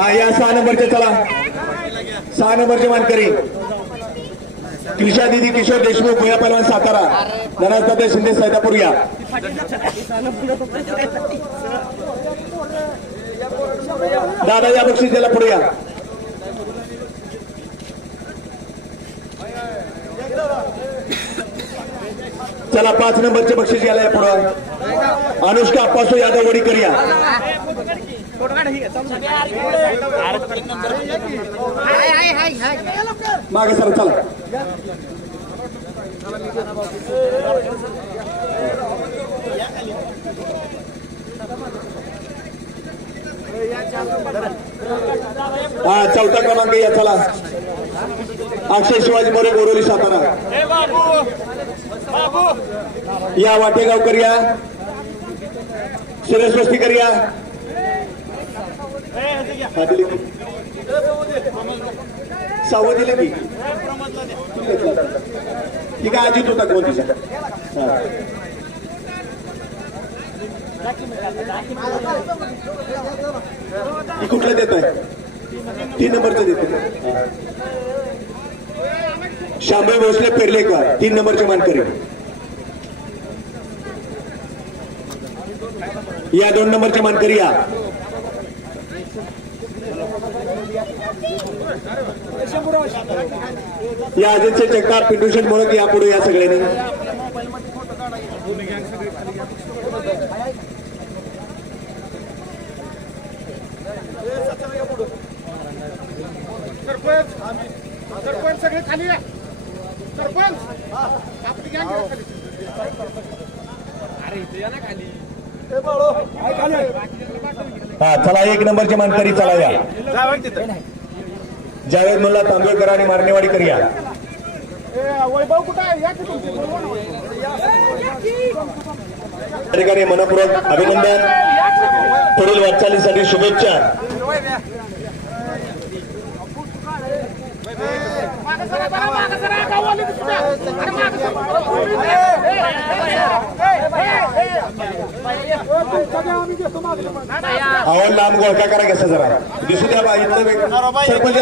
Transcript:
हा या 6 नंबरचे चला 6 नंबरचे मानकरी कृषा दीदी किशोर देशमुख भुया पहलवान सातारा धनास्ताते शिंदे सैदापूर या दादा या बक्षीस द्यायला पुढे या चला 5 नंबरचे बक्षीस घ्यायला या पुढे अनुष्का अप्पासो यादव वडीकर या मागे सर चला हा 4था क्रमांक या चला अक्षय शिवाजी मोरे बोरोली सातारा या वाटेगावकर या सुरेश वस्तीकर या सावं दिले की ठीक आहे अजित होता कोण तिचा कुठलं देत आहे 3 नंबरचं देतो शांभवी भोसले पेरलेकर 3 नंबरचे मानकरी या 2 नंबरचे मानकरी या अजितचे जगताप पिंटूशेठ म्हणत या पुढे या सगळ्यांनी सरपंच सगळे खाली या सरपंच आपली गँग खाली अरे इथे या ना खाली हा चला 1 नंबरचे मानकरी चला या जावेद मुल्ला तांबेकर आणि मारणेवाडीकर या वैभव कुठे आहे या ठिकाणी मनपूर्वक अभिनंदन पुढील वाटचालीसाठी शुभेच्छा आव्हान लांब गोळका करा कसं जरा दिसू द्या बा सरपंच